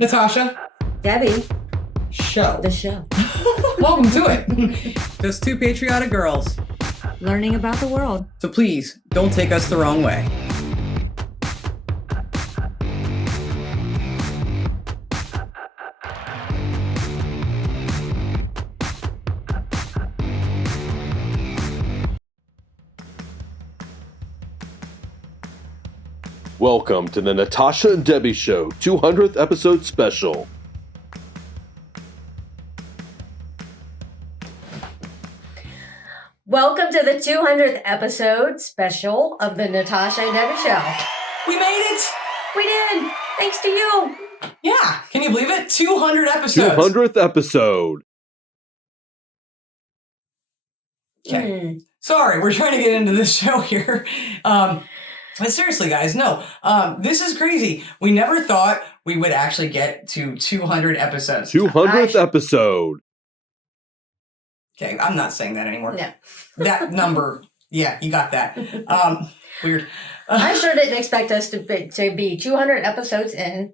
Natasha. Debbie. Show. The show. Welcome to it. Just two patriotic girls. Learning about the world. So please, don't take us the wrong way. Welcome to the Natasha and Debbie Show 200th episode special. Welcome to the 200th episode special of the Natasha and Debbie Show. We made it! We did! Thanks to you! Yeah, can you believe it? 200 episodes. 200th episode. Okay. Sorry, we're trying to get into this show here. But seriously, guys, no. This is crazy. We never thought we would actually get to 200 episodes. 200th episode. Okay, I'm not saying that anymore. No. That number, yeah, you got that. Weird. I sure didn't expect us to be 200 episodes in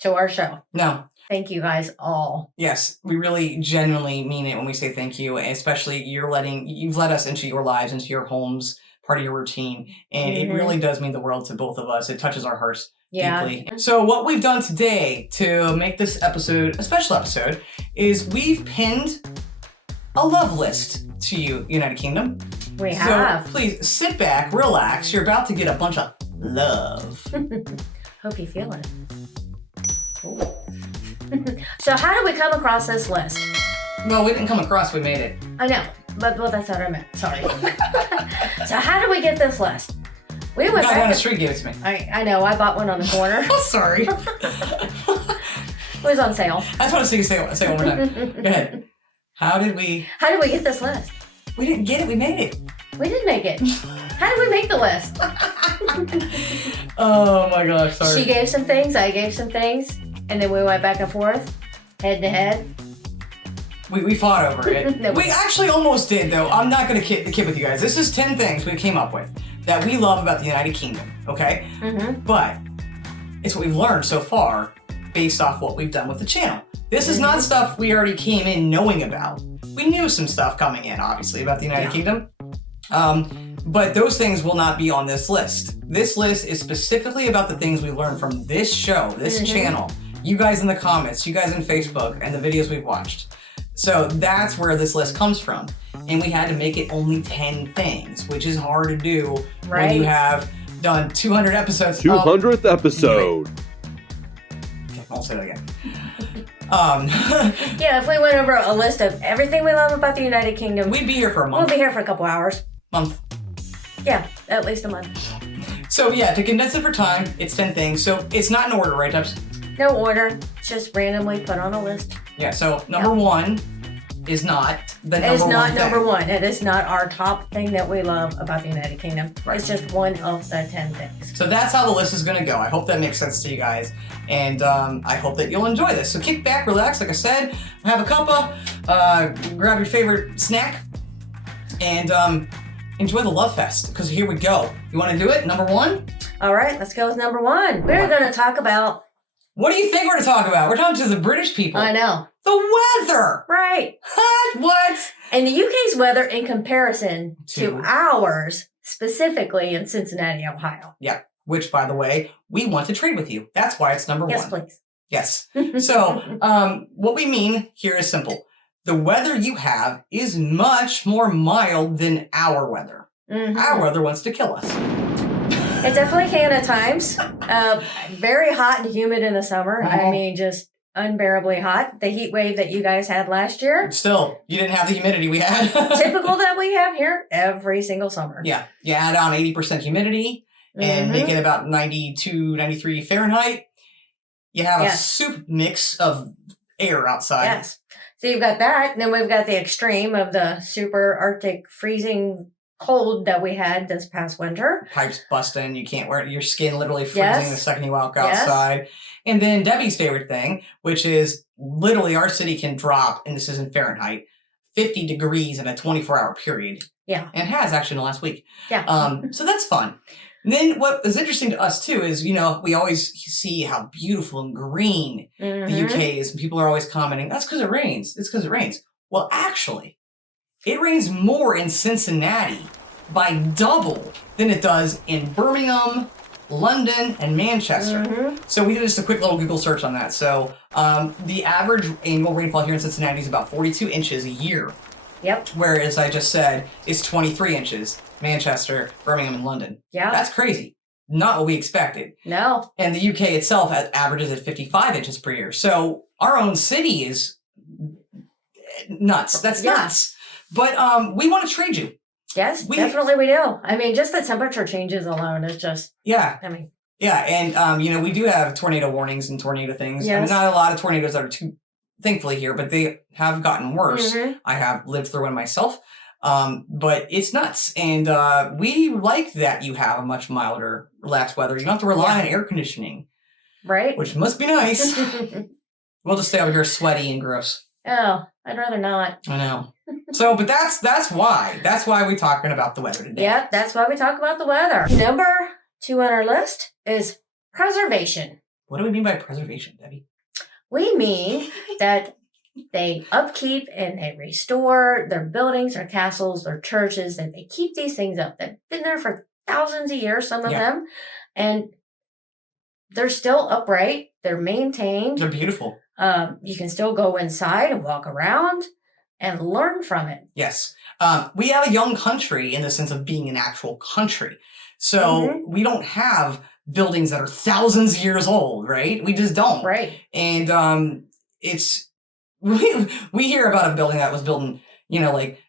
to our show. No. Thank you guys all. Yes, we really genuinely mean it when we say thank you, especially you've let us into your lives, into your homes, part of your routine, and it really does mean the world to both of us. It touches our hearts deeply. So what we've done today to make this episode a special episode is we've pinned a love list to you, United Kingdom. We have. So please sit back, relax. You're about to get a bunch of love. Hope you feel it. Cool. So how did we come across this list? Well, we didn't come across, we made it. I know, but that's what I meant. Sorry. So how did we get this list? We went Guy back. down the street gave it to me. I know. I bought one on the corner. Oh, sorry. It was on sale. I just want to see you say it one more time. Go ahead. How did we get this list? We didn't get it, we made it. We did make it. How did we make the list? Oh my gosh, sorry. She gave some things, I gave some things, and then we went back and forth, head to head. We fought over it. No, we actually almost did, though. I'm not going to kid with you guys. This is 10 things we came up with that we love about the United Kingdom, okay? But it's what we've learned so far based off what we've done with the channel. This is not stuff we already came in knowing about. We knew some stuff coming in, obviously, about the United Kingdom. But those things will not be on this list. This list is specifically about the things we learned from this show, this channel. You guys in the comments, you guys in Facebook, and the videos we've watched. So that's where this list comes from. And we had to make it only 10 things, which is hard to do when you have done 200 episodes. 200th episode. Okay, I won't say that again. Yeah, if we went over a list of everything we love about the United Kingdom, we'd be here for a month. We'll be here for a couple hours. Month. Yeah, at least a month. So yeah, to condense it for time, it's 10 things. So it's not in order, right, Tubbs? No order, just randomly put on a list. Yeah, so number one is not the number one. It is not thing. number one. It is not our top thing that we love about the United Kingdom. Right. It's just one of the 10 things. So that's how the list is going to go. I hope that makes sense to you guys. And I hope that you'll enjoy this. So kick back, relax, like I said, have a cuppa, grab your favorite snack, and enjoy the love fest, because here we go. You want to do it? Number one? All right, let's go with number one. We're going to talk about... What do you think we're going to talk about? We're talking to the British people. I know. The weather. Right. What? And the UK's weather in comparison to ours, specifically in Cincinnati, Ohio. Yeah. Which, by the way, we want to trade with you. That's why it's number one. Yes, please. Yes. So what we mean here is simple. The weather you have is much more mild than our weather. Our weather wants to kill us. It definitely can at times. Very hot and humid in the summer. I mean, just unbearably hot. The heat wave that you guys had last year. Still, you didn't have the humidity we had. Typical that we have here every single summer. Yeah. You add on 80% humidity and make it about 92, 93 Fahrenheit. You have a soup mix of air outside. Yes. So you've got that. And then we've got the extreme of the super Arctic freezing cold that we had this past winter. Pipes busting. You can't wear it. Your skin literally freezing the second you walk outside. Yes. And then Debbie's favorite thing, which is literally our city can drop, and this is in Fahrenheit, 50 degrees in a 24-hour period. Yeah. And has actually in the last week. Yeah. So that's fun. And then what is interesting to us too is, we always see how beautiful and green the UK is, and people are always commenting, that's because it rains. It's because it rains. Well, actually, it rains more in Cincinnati by double than it does in Birmingham, London, and Manchester. So we did just a quick little Google search on that. So the average annual rainfall here in Cincinnati is about 42 inches a year. Yep. Whereas I just said it's 23 inches, Manchester, Birmingham, and London. Yeah. That's crazy. Not what we expected. No. And the UK itself averages at 55 inches per year. So our own city is nuts. That's nuts. But we want to trade you. Yes, definitely we do. I mean, just the temperature changes alone is just... Yeah. I mean... Yeah, and, we do have tornado warnings and tornado things. Yes. I mean, not a lot of tornadoes that are too, thankfully, here, but they have gotten worse. I have lived through one myself. But it's nuts. And we like that you have a much milder, relaxed weather. You don't have to rely on air conditioning. Right. Which must be nice. We'll just stay over here sweaty and gross. Oh, I'd rather not. I know. So, but that's why. That's why we're talking about the weather today. Yeah, that's why we talk about the weather. Number 2 on our list is preservation. What do we mean by preservation, Debbie? We mean that they upkeep and they restore their buildings, their castles, their churches, and they keep these things up. They've been there for thousands of years, some of them, and they're still upright. They're maintained. They're beautiful. You can still go inside and walk around and learn from it. Yes. We have a young country in the sense of being an actual country. So we don't have buildings that are thousands of years old, right? We just don't. Right. And we hear about a building that was built in, like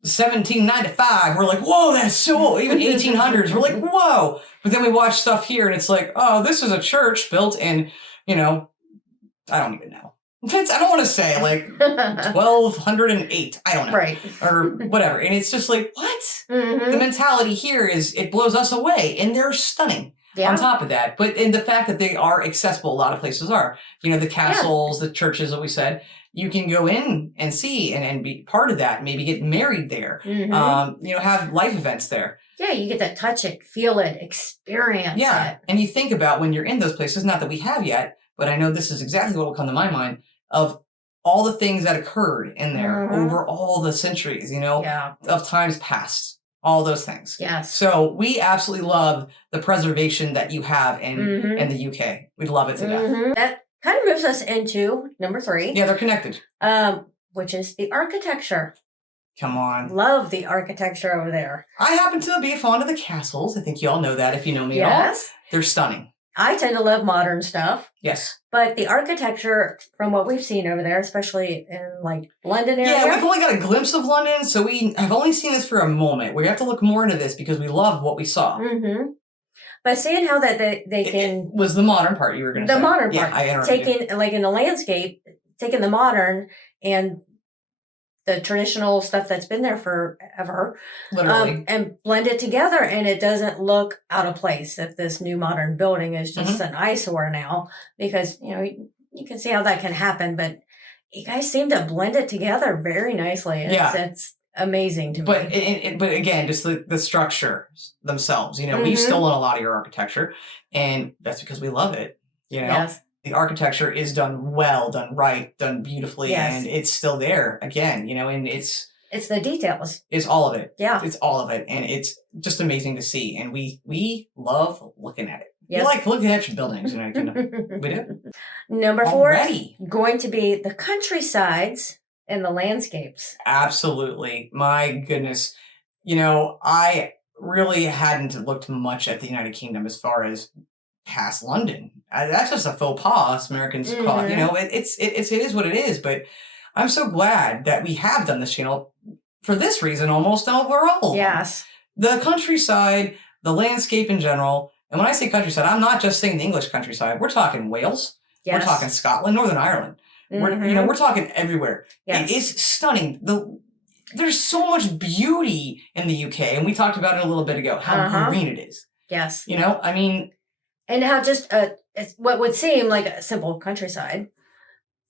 1795. We're like, whoa, that's so old. Even 1800s. We're like, whoa. But then we watch stuff here and it's like, oh, this is a church built in, I don't even know. I don't want to say like 1208. I don't know. Right. Or whatever. And it's just like, what? The mentality here is it blows us away. And they're stunning on top of that. But in the fact that they are accessible, a lot of places are. The castles, the churches that we said, you can go in and see and be part of that. Maybe get married there. Have life events there. Yeah, you get to touch it, feel it, experience it. And you think about when you're in those places, not that we have yet, but I know this is exactly what will come to my mind, of all the things that occurred in there over all the centuries, of times past, all those things. Yes. So we absolutely love the preservation that you have in the UK. We love it to death. That kind of moves us into number 3. Yeah, they're connected. Which is the architecture. Come on. Love the architecture over there. I happen to be fond of the castles. I think you all know that if you know me at all. They're stunning. I tend to love modern stuff. Yes. But the architecture, from what we've seen over there, especially in like London area. Yeah, we've only got a glimpse of London, so we have only seen this for a moment. We have to look more into this because we love what we saw. But seeing how that they can... It was the modern part you were going to say. The modern part. Yeah, I interrupted you. Taking, like in the landscape, taking the modern and the traditional stuff that's been there forever. Literally. And blend it together, and it doesn't look out of place if this new modern building is just an eyesore now. Because, you can see how that can happen, but you guys seem to blend it together very nicely. It's amazing to me. But again, just the structures themselves. We've stolen a lot of your architecture, and that's because we love it. Yes. The architecture is done well, done right, done beautifully, and it's still there again. And it's the details. It's all of it. Yeah, it's all of it, and it's just amazing to see. And we love looking at it. Yes. We like looking at your buildings. We do. Number 4 going to be the countrysides and the landscapes. Absolutely. My goodness. I really hadn't looked much at the United Kingdom as far as past London. That's just a faux pas. Us Americans call it. It is what it is. But I'm so glad that we have done this channel for this reason almost overall. Yes. The countryside, the landscape in general. And when I say countryside, I'm not just saying the English countryside. We're talking Wales. Yes. We're talking Scotland, Northern Ireland. We're talking everywhere. Yes. It is stunning. There's so much beauty in the UK, and we talked about it a little bit ago, how green it is. Yes. And how just what would seem like a simple countryside,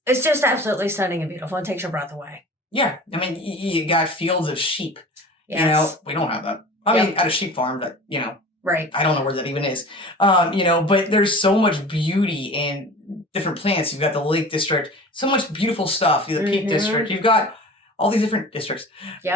it's just absolutely stunning and beautiful. It takes your breath away. Yeah. you got fields of sheep. Yes. We don't have that. I mean, at a sheep farm that, Right. I don't know where that even is. But there's so much beauty in different plants. You've got the Lake District, so much beautiful stuff. The Peak District. You've got all these different districts,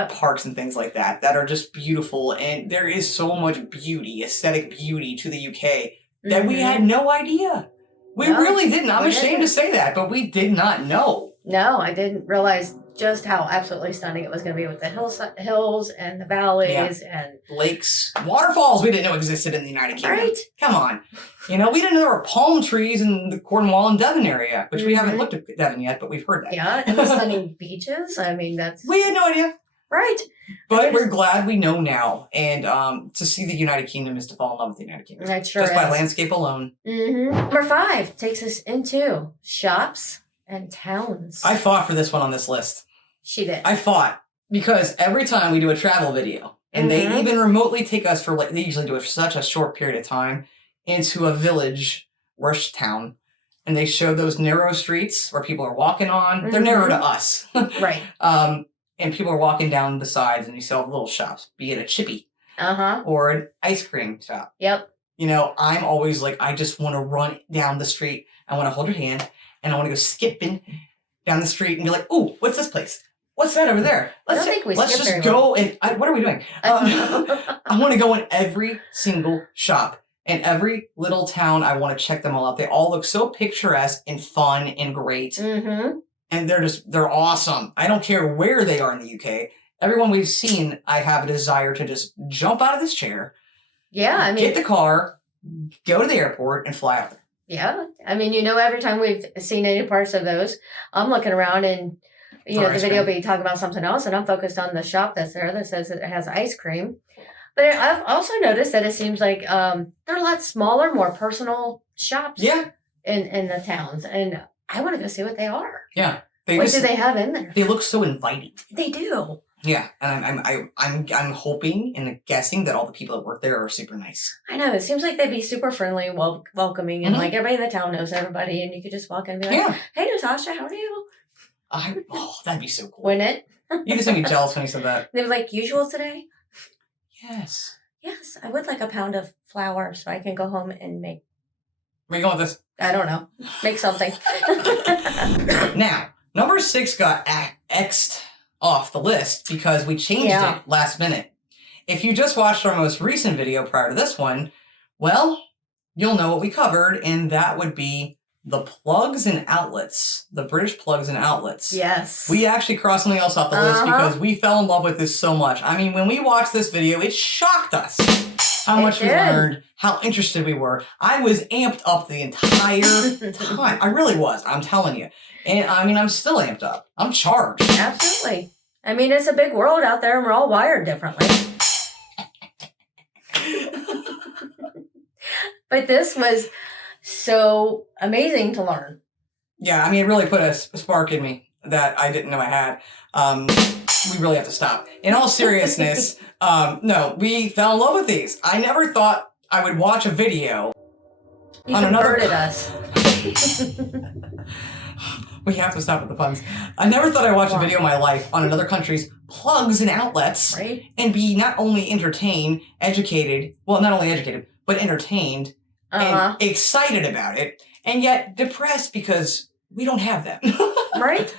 parks and things like that are just beautiful. And there is so much beauty, aesthetic beauty to the UK that we had no idea. We really didn't. I'm ashamed to say that, but we did not know. No, I didn't realize just how absolutely stunning it was going to be with the hills and the valleys and lakes, waterfalls we didn't know existed in the United Kingdom. Right. Come on. We didn't know there were palm trees in the Cornwall and Devon area, which we haven't looked at Devon yet, but we've heard that. Yeah, and the stunning beaches. I mean, we had no idea. Right. But we're glad we know now. And to see the United Kingdom is to fall in love with the United Kingdom. That sure Just by landscape alone. Number 5 takes us into shops and towns. I fought for this one on this list. She did. I fought because every time we do a travel video, and they even remotely take us for, they usually do it for such a short period of time, into a village or a town, and they show those narrow streets where people are walking on. They're narrow to us. Right. And people are walking down the sides, and you sell little shops, be it a chippy or an ice cream shop. Yep. I'm always like, I just want to run down the street. I want to hold your hand, and I want to go skipping down the street and be like, "Ooh, what's this place? What's that over there? Let's just go and what are we doing?" I want to go in every single shop and every little town. I want to check them all out. They all look so picturesque and fun and great. And they're awesome. I don't care where they are in the UK. Everyone we've seen, I have a desire to just jump out of this chair. Yeah, get the car, go to the airport, and fly out there. Yeah. I mean, every time we've seen any parts of those, I'm looking around and, the video will be talking about something else, and I'm focused on the shop that's there that says it has ice cream. But I've also noticed that it seems like they're a lot smaller, more personal shops in the towns. And I want to go see what they are. Yeah. What do they have in there? They look so inviting. They do. Yeah, and I'm hoping and guessing that all the people that work there are super nice. I know. It seems like they'd be super friendly and welcoming, and like everybody in the town knows everybody, and you could just walk in and be like, "Hey, Natasha, how are you?" That'd be so cool. Wouldn't it? You just made me jealous when you said that. They were like, "Usual today?" Yes. Yes, I would like a pound of flour so I can go home and make. Where are you going with this? I don't know. Make something. Now, number 6 got X'd off the list because we changed it last minute. If you just watched our most recent video prior to this one, well, you'll know what we covered, and that would be the plugs and outlets, the British plugs and outlets. Yes. We actually crossed something else off the list because we fell in love with this so much. I mean, when we watched this video, it shocked us how much we learned, how interested we were. I was amped up the entire time. I really was, I'm telling you. And I mean, I'm still amped up. I'm charged. Absolutely. I mean, it's a big world out there, and we're all wired differently. But this was so amazing to learn. Yeah, I mean, it really put a spark in me that I didn't know I had. We really have to stop. In all seriousness, no, we fell in love with these. I never thought I would watch a video. You converted us. We have to stop with the puns. I never thought I'd watch a video in my life on another country's plugs and outlets and be not only entertained, educated, well, not only educated, but entertained and excited about it, and yet depressed because we don't have them. Right?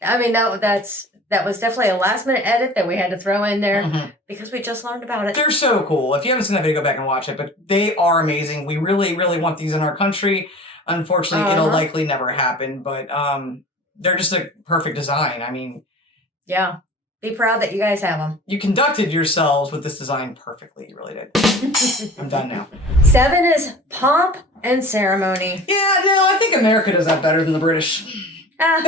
I mean, that was definitely a last-minute edit that we had to throw in there because we just learned about it. They're so cool. If you haven't seen that video, go back and watch it, but they are amazing. We really, really want these in our country. Unfortunately, it'll likely never happen, but they're just a perfect design. I mean... Yeah. Be proud that you guys have them. You conducted yourselves with this design perfectly. You really did. I'm done now. 7 is pomp and ceremony. Yeah, no, I think America does that better than the British. That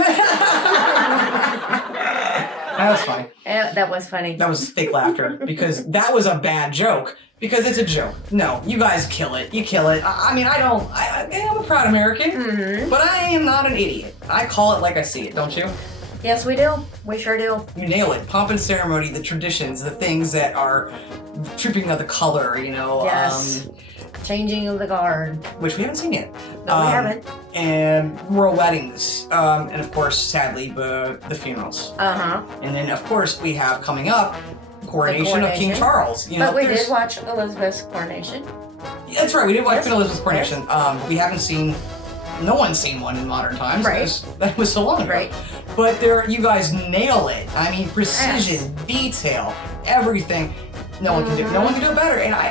was funny. That was funny. That was fake laughter because that was a bad joke. Because it's a joke. No, you guys kill it. You kill it. I mean, I'm a proud American, but I am not an idiot. I call it like I see it, don't you? Yes, we do. We sure do. You nail it. Pomp and ceremony, the traditions, the things that are tripping of the color, Yes. Changing of the guard. Which we haven't seen yet. No, we haven't. And royal weddings. And of course, sadly, the funerals. And then, of course, we have coming up coronation of King Charles. You know, but we did watch Elizabeth's coronation. That's right. We did watch Yes. Queen Elizabeth's coronation. Yes. We haven't seen. No one's seen one in modern times. Right. That was so long ago. Right. But you guys nail it. I mean, precision, detail, everything. No one can do. No one can do it better. And I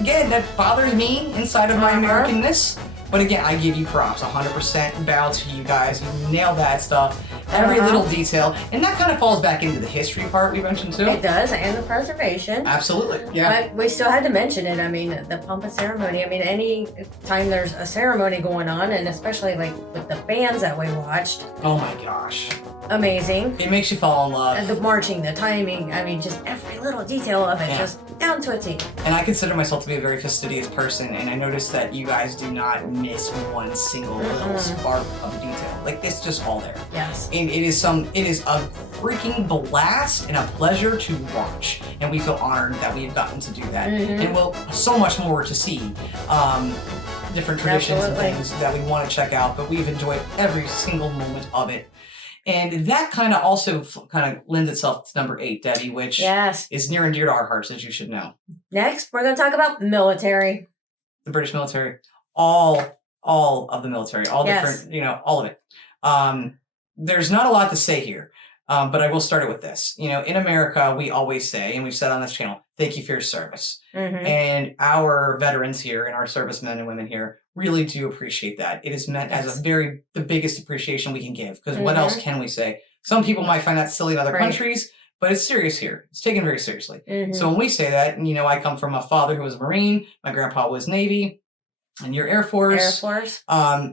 again, that bothers me inside of my Americanness. But again, I give you props. 100% bow to you guys. You nailed that stuff. Every little detail. And that kind of falls back into the history part we mentioned too. It does, and the preservation. Absolutely. Yeah. But we still had to mention it. I mean, the pomp and ceremony. I mean, any time there's a ceremony going on, and especially like with the bands that we watched. Oh my gosh. Amazing. It makes you fall in love. And the marching, the timing. I mean, just every little detail of it, just down to a T. And I consider myself to be a very fastidious person, and I notice that you guys do not miss one single little spark of detail. Like, it's just all there. Yes. And it is a freaking blast and a pleasure to watch. And we feel honored that we have gotten to do that. And we'll so much more to see. Different traditions and things that we want to check out, but we've enjoyed every single moment of it. And that kind of also lends itself to number 8, Debbie, which is near and dear to our hearts, as you should know. Next, we're going to talk about military. The British military, all of the military, all different, all of it. There's not a lot to say here, but I will start it with this. You know, in America, we always say, and we've said on this channel, thank you for your service. And our veterans here and our servicemen and women here really do appreciate that. It is meant as the biggest appreciation we can give, because what else can we say? Some people might find that silly in other countries, but it's serious here. It's taken very seriously. So when we say that, and I come from a father who was a Marine, my grandpa was Navy, and you're Air Force.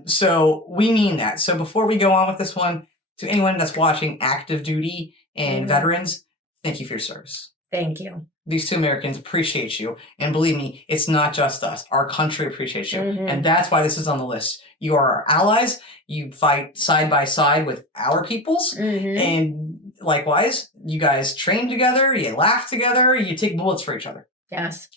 So we mean that. So before we go on with this one, to anyone that's watching active duty and veterans, thank you for your service. Thank you. These 2 Americans appreciate you. And believe me, it's not just us. Our country appreciates you. And that's why this is on the list. You are our allies. You fight side by side with our peoples. And likewise, you guys train together. You laugh together. You take bullets for each other. Yes.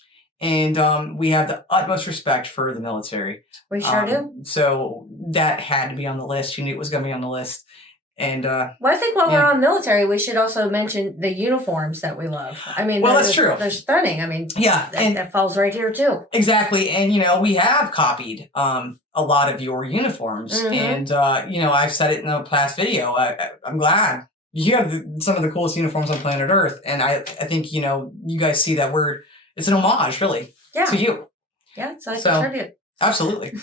And we have the utmost respect for the military. We sure do. So that had to be on the list. You knew it was going to be on the list. And well, I think while we're on military, we should also mention the uniforms that we love. I mean, that's true. They're stunning. I mean, and that falls right here too. Exactly. And we have copied a lot of your uniforms, and I've said it in a past video. I'm glad you have some of the coolest uniforms on planet Earth, and I think you guys see that it's an homage, really, to you. Yeah, it's like a tribute. Absolutely.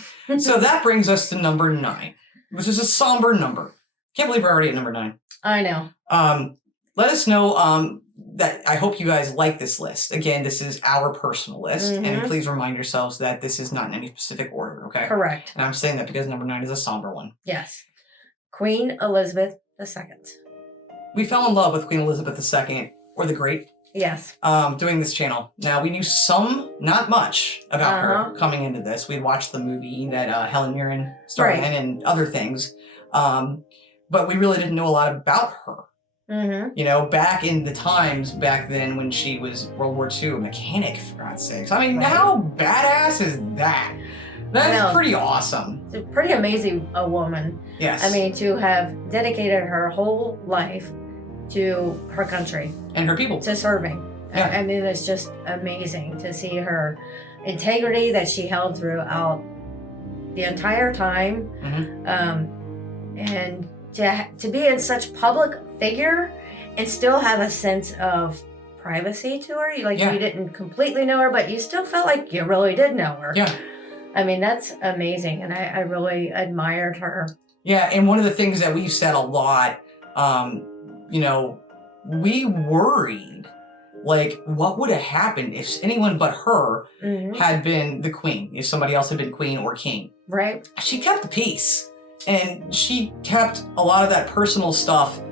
So that brings us to number 9, which is a somber number. Can't believe we're already at number 9. I know. Let us know that I hope you guys like this list. Again, this is our personal list. And please remind yourselves that this is not in any specific order, okay? Correct. And I'm saying that because number 9 is a somber one. Yes. Queen Elizabeth II. We fell in love with Queen Elizabeth II, or the Great. Yes. Doing this channel. Now, we knew not much about her coming into this. We watched the movie that Helen Mirren starred in and other things. But we really didn't know a lot about her. Back in the times back then when she was World War II, a mechanic, for God's sakes. I mean, how badass is that? That is pretty awesome. It's a pretty amazing woman. Yes. I mean, to have dedicated her whole life to her country. And her people. To serving. Yeah. I mean, it's just amazing to see her integrity that she held throughout the entire time. And to be in such public figure and still have a sense of privacy to her. You didn't completely know her, but you still felt like you really did know her. Yeah. I mean, that's amazing. And I really admired her. Yeah. And one of the things that we've said a lot, we worried, what would have happened if anyone but her had been the queen, if somebody else had been queen or king. Right. She kept the peace. And she kept a lot of that personal stuff,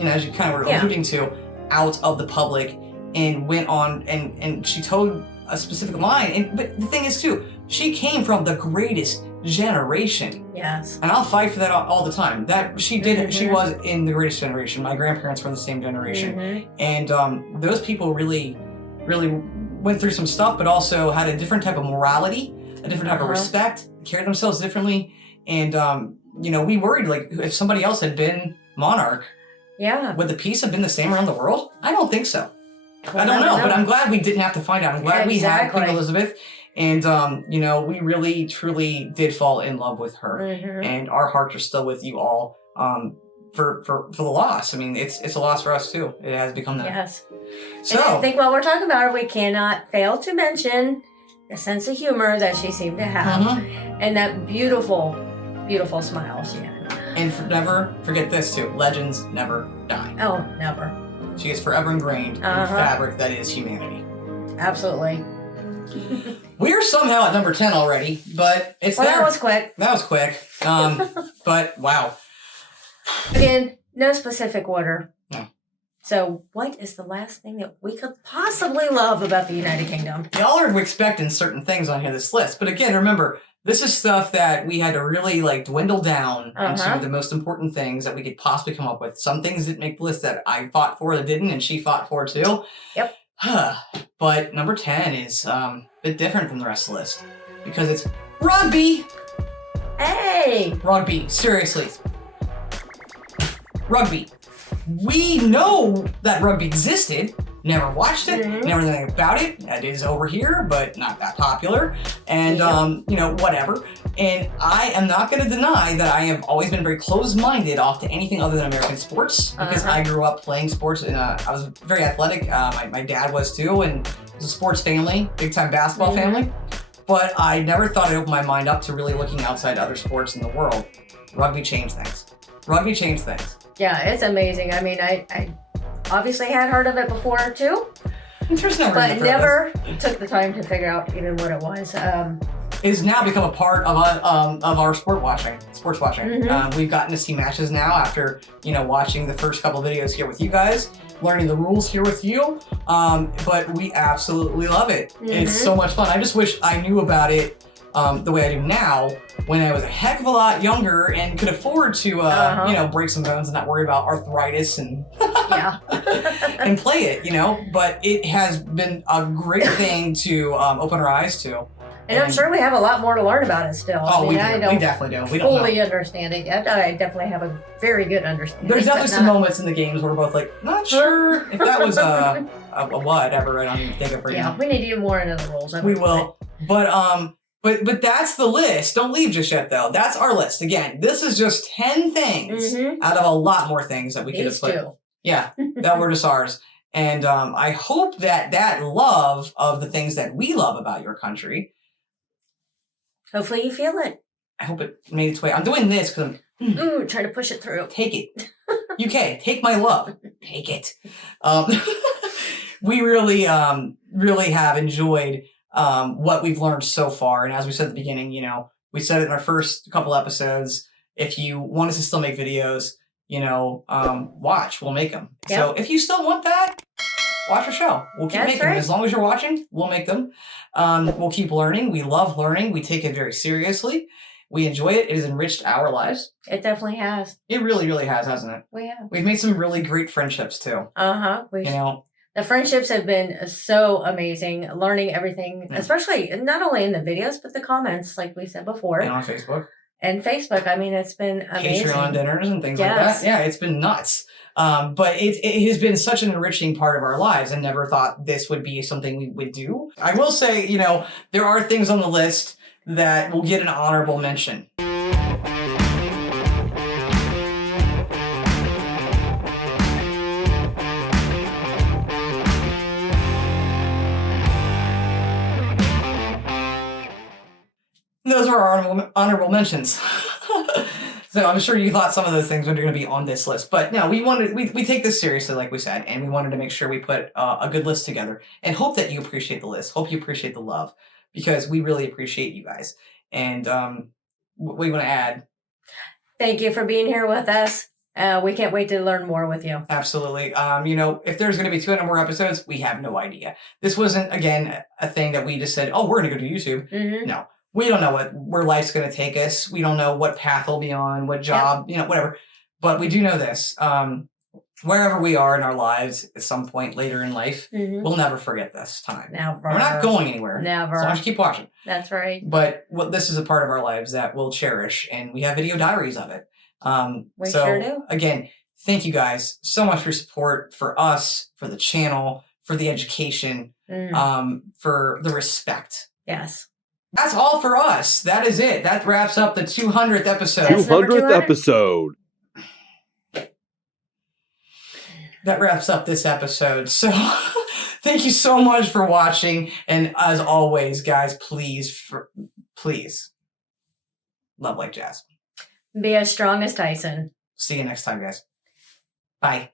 as you kind of were alluding to, out of the public, and went on and she told a specific line. But the thing is, too, she came from the greatest generation. Yes. And I'll fight for that all the time. That she did. She was in the greatest generation. My grandparents were in the same generation. And those people really, really went through some stuff, but also had a different type of morality, a different type of respect, carried themselves differently. And we worried, if somebody else had been monarch, would the peace have been the same around the world? I don't think so. I don't know, but I'm glad we didn't have to find out. I'm glad we had Queen Elizabeth. And, we really, truly did fall in love with her. Mm-hmm. And our hearts are still with you all for the loss. I mean, it's a loss for us, too. It has become that. Yes. So, and I think while we're talking about her, we cannot fail to mention the sense of humor that she seemed to have. Mm-hmm. And that beautiful, beautiful smile she had. And never forget this, too. Legends never die. Oh, never. She is forever ingrained in the fabric that is humanity. Absolutely. We're somehow at number 10 already, but it's there. That was quick. That was quick. But wow. Again, no specific order. No. So what is the last thing that we could possibly love about the United Kingdom? Y'all are expecting certain things on here, this list. But again, remember, this is stuff that we had to really dwindle down into the most important things that we could possibly come up with. Some things didn't make the list that I fought for that didn't, and she fought for too. Yep. But number 10 is a bit different from the rest of the list because it's rugby. Hey! Rugby, seriously. Rugby. We know that rugby existed. Never watched it. Mm-hmm. Never anything about it. It is over here, but not that popular. And, whatever. And I am not going to deny that I have always been very closed-minded off to anything other than American sports because I grew up playing sports. And I was very athletic. My dad was too, and it was a sports family, big-time basketball family. But I never thought I'd open my mind up to really looking outside other sports in the world. Rugby changed things. Rugby changed things. Yeah, it's amazing. I mean, I obviously had heard of it before too, but never took the time to figure out even what it was. It has now become a part of our sports watching. Mm-hmm. We've gotten to see matches now after watching the first couple of videos here with you guys, learning the rules here with you. But we absolutely love it. Mm-hmm. It's so much fun. I just wish I knew about it the way I do now when I was a heck of a lot younger and could afford to, break some bones and not worry about arthritis and and play it, But it has been a great thing to open our eyes to. And I'm sure we have a lot more to learn about it still. Oh, we definitely do. We don't fully understand it yet. I definitely have a very good understanding. There's definitely some moments in the games where we're both like, not sure if that was a whatever. I don't even think of it. Yeah, we need to get more into the rules. We will. But that's the list. Don't leave just yet, though. That's our list. Again, this is just 10 things out of a lot more things that we could have put. Yeah, that were just ours. And I hope that love of the things that we love about your country. Hopefully you feel it. I hope it made its way. I'm doing this because I'm trying to push it through. Take it. UK, take my love. Take it. We really have enjoyed what we've learned so far. And as we said at the beginning, we said it in our first couple episodes, if you want us to still make videos, watch, we'll make them. Yep. So if you still want that, watch our show. We'll keep making them. As long as you're watching, we'll make them. We'll keep learning. We love learning. We take it very seriously. We enjoy it. It has enriched our lives. It definitely has. It really, really has, hasn't it? We have. We've made some really great friendships too. The friendships have been so amazing. Learning everything, especially not only in the videos, but the comments, like we said before. And on Facebook. I mean, it's been amazing. Patreon dinners and things like that. Yeah, it's been nuts. But it has been such an enriching part of our lives, and never thought this would be something we would do. I will say, there are things on the list that will get an honorable mention. Those are our honorable mentions. So I'm sure you thought some of those things were going to be on this list. But no, we take this seriously, like we said, and we wanted to make sure we put a good list together and hope that you appreciate the list. Hope you appreciate the love, because we really appreciate you guys. And what do you want to add? Thank you for being here with us. We can't wait to learn more with you. Absolutely. If there's going to be 200 more episodes, we have no idea. This wasn't, again, a thing that we just said, oh, we're going to go to YouTube. Mm-hmm. No. We don't know where life's going to take us. We don't know what path we'll be on, what job, whatever. But we do know this. Wherever we are in our lives at some point later in life, we'll never forget this time. Never. We're not going anywhere. Never. As long as you keep watching. That's right. But this is a part of our lives that we'll cherish, and we have video diaries of it. We sure do. Again, thank you guys so much for your support, for us, for the channel, for the education, for the respect. Yes. That's all for us. That is it. That wraps up the 200th episode. 200th episode. That wraps up this episode. So thank you so much for watching. And as always, guys, please, love like Jazz. Be as strong as Tyson. See you next time, guys. Bye.